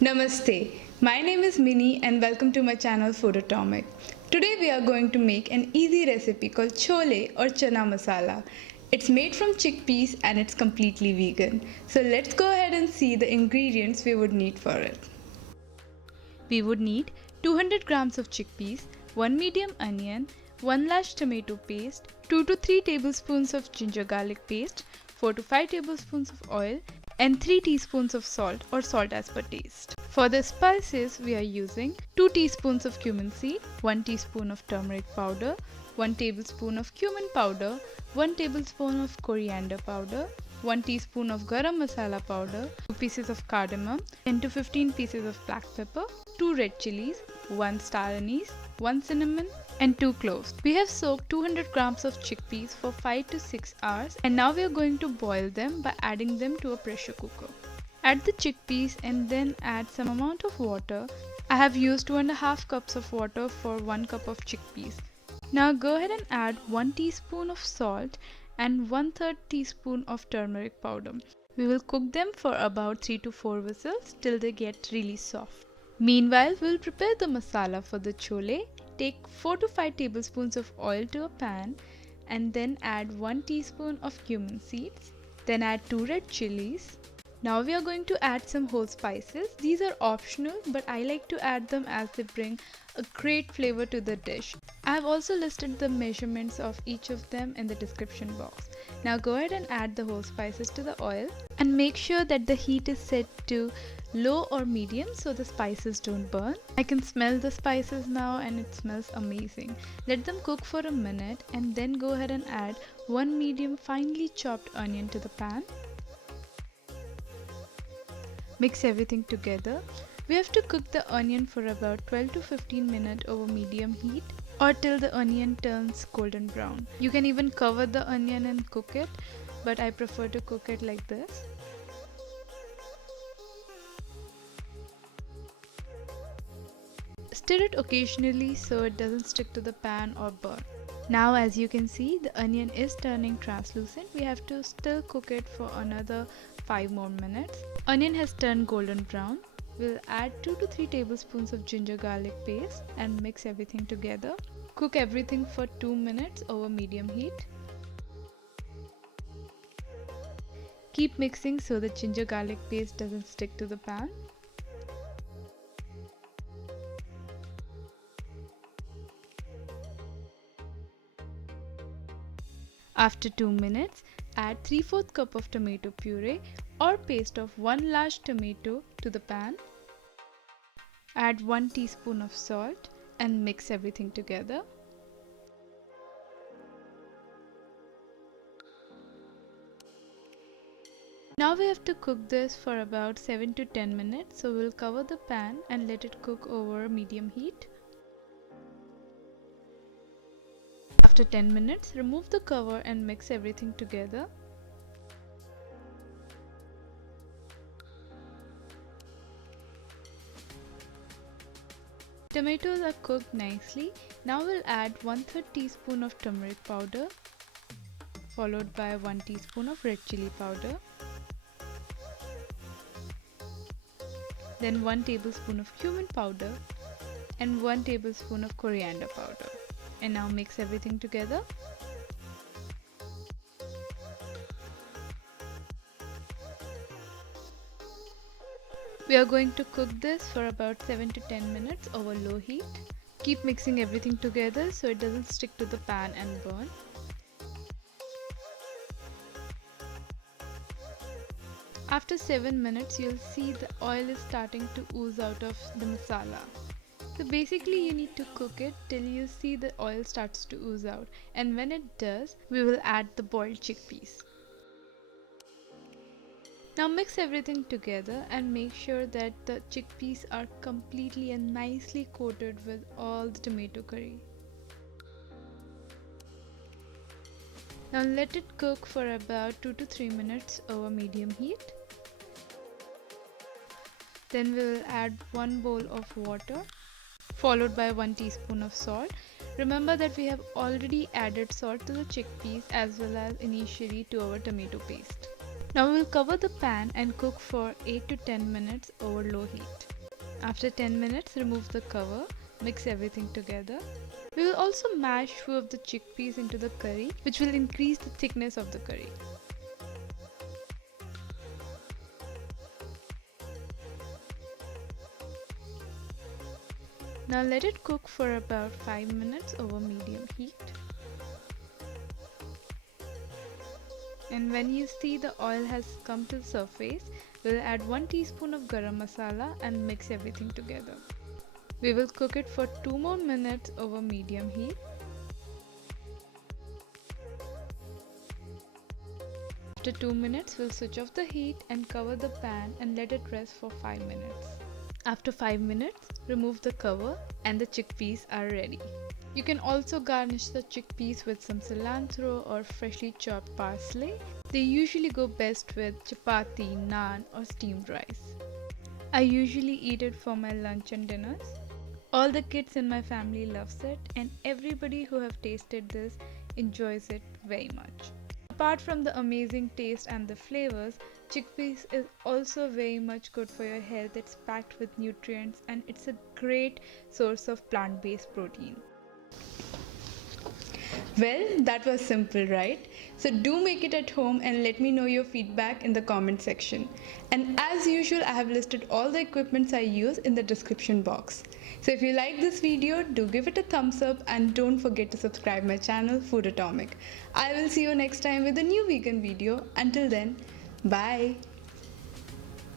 Namaste, my name is Minnie and welcome to my channel Foodotomic. Today we are going to make an easy recipe called chole or chana masala. It's made from chickpeas and it's completely vegan. So let's go ahead and see the ingredients we would need for it. We would need 200 grams of chickpeas, 1 medium onion, 1 large tomato paste, 2 to 3 tablespoons of ginger garlic paste, 4 to 5 tablespoons of oil, and 3 teaspoons of salt or salt as per taste. For the spices, we are using 2 teaspoons of cumin seed, 1 teaspoon of turmeric powder, 1 tablespoon of cumin powder, 1 tablespoon of coriander powder, 1 teaspoon of garam masala powder, 2 pieces of cardamom, 10 to 15 pieces of black pepper, 2 red chilies, 1 star anise, 1 cinnamon, and 2 cloves. We have soaked 200 grams of chickpeas for 5 to 6 hours and now we are going to boil them by adding them to a pressure cooker. Add the chickpeas and then add some amount of water. I have used 2.5 cups of water for 1 cup of chickpeas. Now go ahead and add 1 teaspoon of salt and 1/3 teaspoon of turmeric powder. We will cook them for about 3 to 4 whistles till they get really soft. Meanwhile, we will prepare the masala for the chole. Take 4 to 5 tablespoons of oil to a pan and then add 1 teaspoon of cumin seeds. Then add 2 red chilies. Now we are going to add some whole spices. These are optional but I like to add them as they bring a great flavor to the dish. I have also listed the measurements of each of them in the description box. Now go ahead and add the whole spices to the oil and make sure that the heat is set to low or medium so the spices don't burn. I can smell the spices now and it smells amazing. Let them cook for a minute and then go ahead and add 1 medium finely chopped onion to the pan. Mix everything together. We have to cook the onion for about 12 to 15 minutes over medium heat or till the onion turns golden brown. You can even cover the onion and cook it, but I prefer to cook it like this. Stir it occasionally so it doesn't stick to the pan or burn. Now as you can see, the onion is turning translucent. We have to still cook it for another 5 more minutes. Onion has turned golden brown. We'll add 2 to 3 tablespoons of ginger garlic paste and mix everything together. Cook everything for 2 minutes over medium heat. Keep mixing so the ginger garlic paste doesn't stick to the pan. After 2 minutes, add 3/4 cup of tomato puree or paste of 1 large tomato to the pan. Add 1 teaspoon of salt and mix everything together. Now we have to cook this for about 7 to 10 minutes, so we'll cover the pan and let it cook over medium heat. After 10 minutes, remove the cover and mix everything together. Tomatoes are cooked nicely. Now we'll add 1/3 teaspoon of turmeric powder, followed by 1 teaspoon of red chili powder, then 1 tablespoon of cumin powder and 1 tablespoon of coriander powder. And now mix everything together. We are going to cook this for about 7 to 10 minutes over low heat. Keep mixing everything together so it doesn't stick to the pan and burn. After 7 minutes, you'll see the oil is starting to ooze out of the masala. So basically you need to cook it till you see the oil starts to ooze out, and when it does, we will add the boiled chickpeas. Now mix everything together and make sure that the chickpeas are completely and nicely coated with all the tomato curry. Now let it cook for about 2 to 3 minutes over medium heat. Then we will add 1 bowl of water, followed by 1 teaspoon of salt. Remember that we have already added salt to the chickpeas as well as initially to our tomato paste. Now we will cover the pan and cook for 8 to 10 minutes over low heat. After 10 minutes, remove the cover, mix everything together. We will also mash few of the chickpeas into the curry, which will increase the thickness of the curry. Now let it cook for about 5 minutes over medium heat. And when you see the oil has come to the surface, we'll add 1 teaspoon of garam masala and mix everything together. We will cook it for 2 more minutes over medium heat. After 2 minutes, we'll switch off the heat and cover the pan and let it rest for 5 minutes. After 5 minutes, remove the cover and the chickpeas are ready. You can also garnish the chickpeas with some cilantro or freshly chopped parsley. They usually go best with chapatti, naan or steamed rice. I usually eat it for my lunch and dinners. All the kids in my family loves it and everybody who have tasted this enjoys it very much. Apart from the amazing taste and the flavors, chickpeas is also very much good for your health. It's packed with nutrients and it's a great source of plant-based protein. Well, that was simple, right? So do make it at home and let me know your feedback in the comment section. And as usual, I have listed all the equipments I use in the description box. So if you like this video, do give it a thumbs up and don't forget to subscribe my channel Foodotomic. I will see you next time with a new vegan video. Until then, bye.